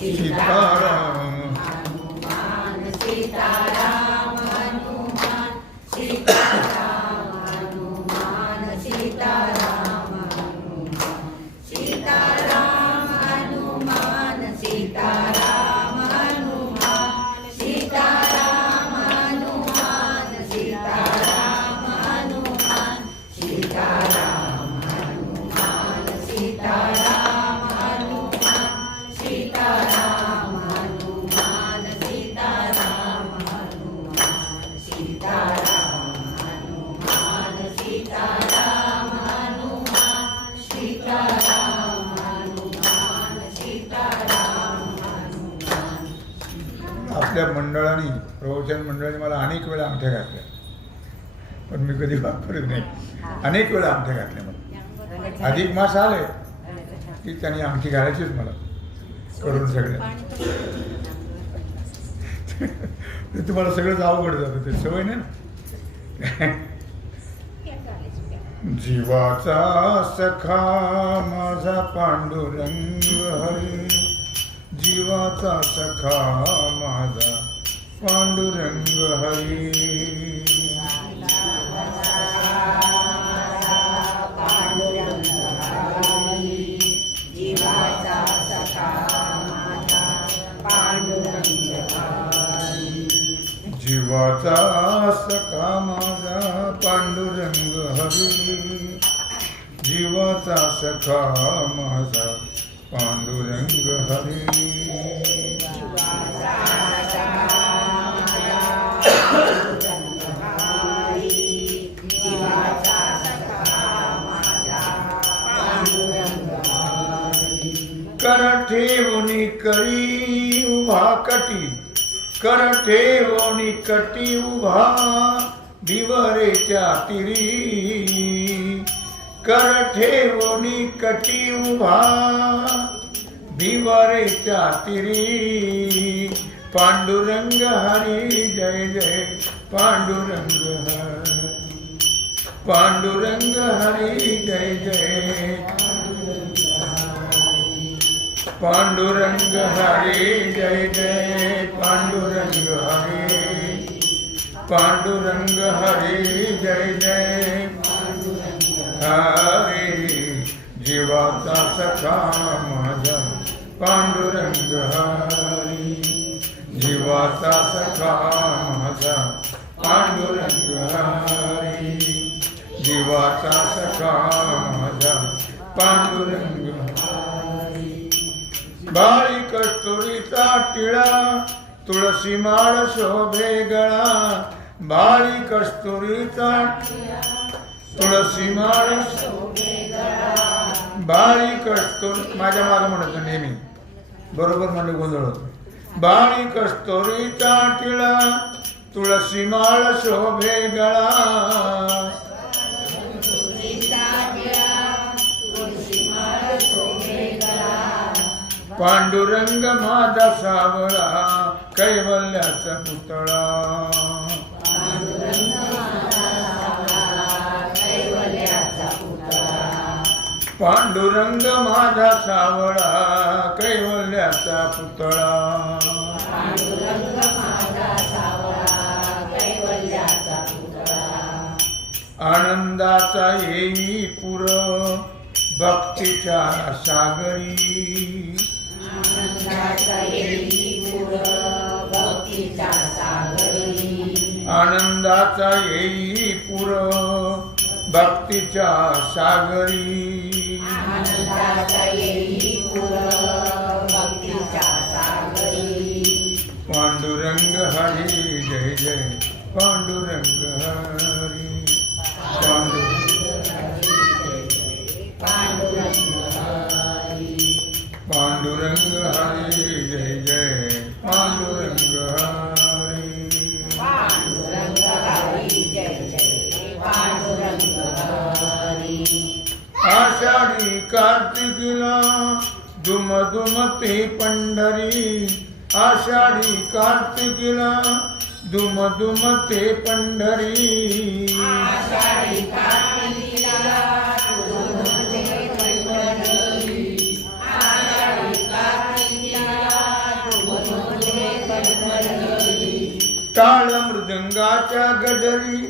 સીતારામ સીતારામ आपल्या मंडळाने प्रवचन मंडळाने मला अनेक वेळा अंगठ्या घातल्या पण मी कधी वापरत नाही. अनेक वेळा अंगठ्या घातल्या मला अधिक मास आले की त्यांनी अंगठी घालायचीच मला करून सगळ्या. तुम्हाला सगळंच अवघड जातं ते सवय नाही ना? जीवाचा सखा माझा पांडुरंग हरी. जीवाचा सखा माझा पांडुरंग हरी कर ठेवणी कटी उभा दिवरेच्या तिरी. कर ठेवणी कटी उभा दिवरेच्या तिरी. पांडुरंग हरी जय जय पांडुरंग हरी. पांडुरंग हरी जय जय पांडुरंग हरे जय जय पांडुरंग हरे। पांडुरंग हरे जय जय हरे। जीवाचा सखा माझा पांडुरंग हरे। जीवाचा सखा माझा पांडुरंग हरे। जीवाचा सखा माझा पांडुरंग बाळी कस्तुरीचा टिळा तुळशी माळ शोभे गळा. बाळी कस्तुरीचा तुळशी माळ बाळी कस्तुरी माझ्या मागं म्हणत नेहमी. बरोबर म्हणजे गोंधळ होतो. बाळी कस्तुरीचा टिळा तुळशी माळ शोभे गळा. पांडुरंग माझा सावळा कैवल्याचा पुतळा. पांडुरंग माझा सावळा कैवल्याचा पुतळा. आनंदाचा येई पुर भक्तीच्या सागरी. आनंदाचा येई पुर भक्तीच्या सागरी. पांडुरंग हरी जय जय पांडुरंग हरी. आषाढी कार्तिकीला दुमदुमते पंढरी. आषाढी कार्तिकीला दुमदुमते पंढरी. टाळ मृदंगाच्या गजरी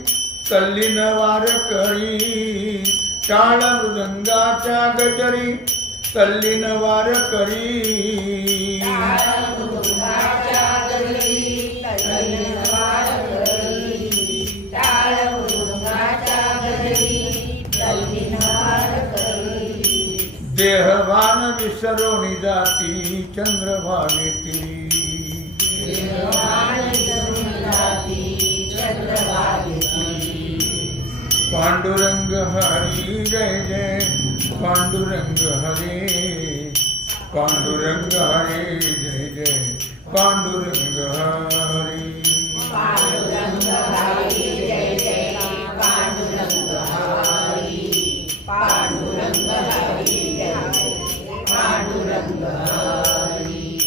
तल्लीन वार करी. टाळ मृदंगाच्या गजरी तल्लीन वार करी मृदुंगाच्या गजरी तल्लीन वार पांडुरंग हरी जय जय पांडुरंग हरे पांडुरंग हरे जय जय पांडुरंग हरे। पांडुरंग हरी जय जय पांडुरंग हरी पांडुरंग हरी जय जय पांडुरंग हरी।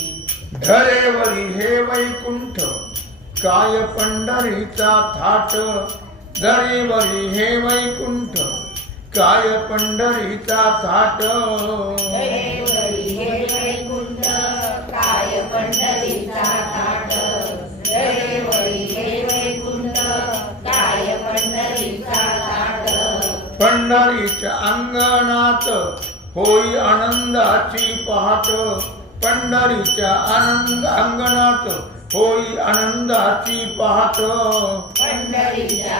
धरेवरी हे वैकुंठ काय पंढरीचा थाट धरेवरी हे वैकुंठ काय पंढरीचा थाट? हे हे पंढरीच्या अंगणात होई आनंदाची पहाट. पंढरीच्या आनंद अंगणात होई आनंदाची पहाट. पंढरीच्या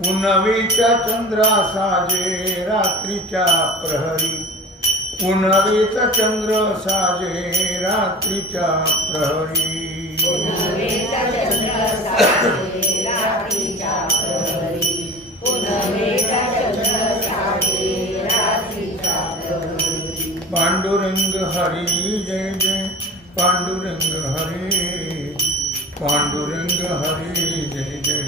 पुनवीच्या चंद्रा साजे रात्रीच्या प्रहरी. पुनवेचा चंद्र साजे रात्रीच्या प्रहरी. पुनवेचा चंद्र साजे रात्रीच्या प्रहरी. पुनवेचा चंद्र साजे रात्रीच्या प्रहरी. पांडुरंग हरी जय जय पांडुरंग हरी. पांडुरंग हरी जय जय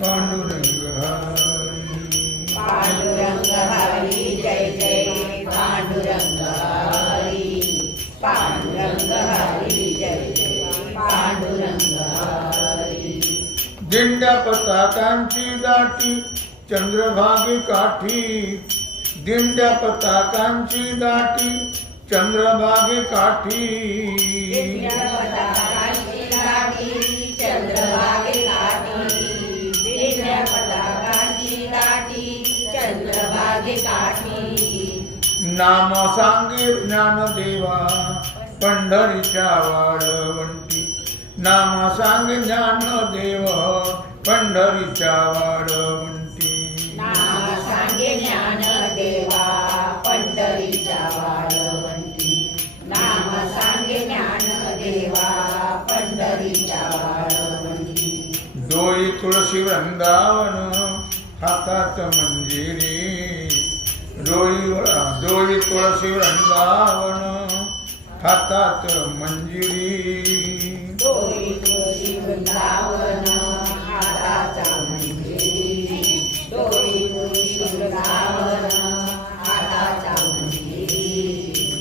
पांडुरंग हरी पांडुरंग हरी जय जय पांडुरंग हरी पांडुरंग हरी जय जय पांडुरंग हरी दिंड्या पताकांची दाटी चंद्रभागी काठी। दिंड्या पताकांची दाटी चंद्रभागी काठी। नाम सांगे ज्ञानदेवा पंढरीच्या वाळवंटी. नाम सांगे ज्ञानदेव पंढरीच्या वाळवंटी. नाम सांगे ज्ञान देवा पंढरीच्या वाळवंटी. नाम सांगे ज्ञान देवा पंढरीच्या वाळवंटी. डोई तुळशी वृंदावन हातात मंजिरी. डोई डोई तुळशी वृंदावन हातात मंजिरी.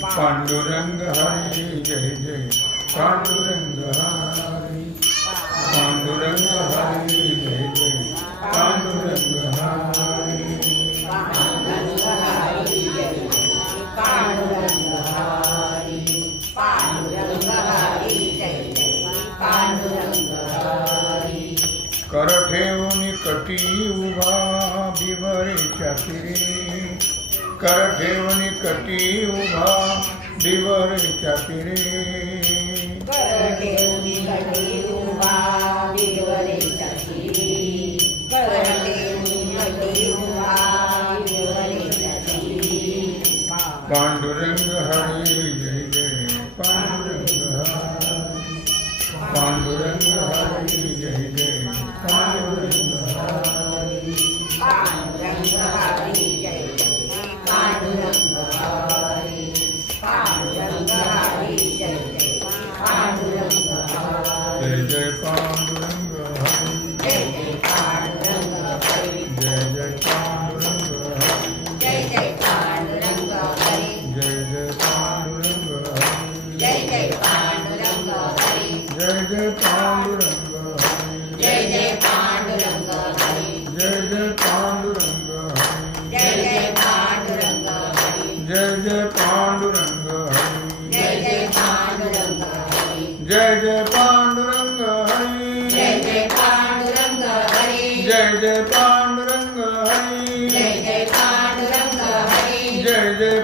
पांडुरंग हरी जय जय. पांडुरंग ठेवून कटी उभा बिबरेच्या तिरे कर ठेवून कटी उभा बिबरेच्या तिरे करदेवनी कटी हरी जय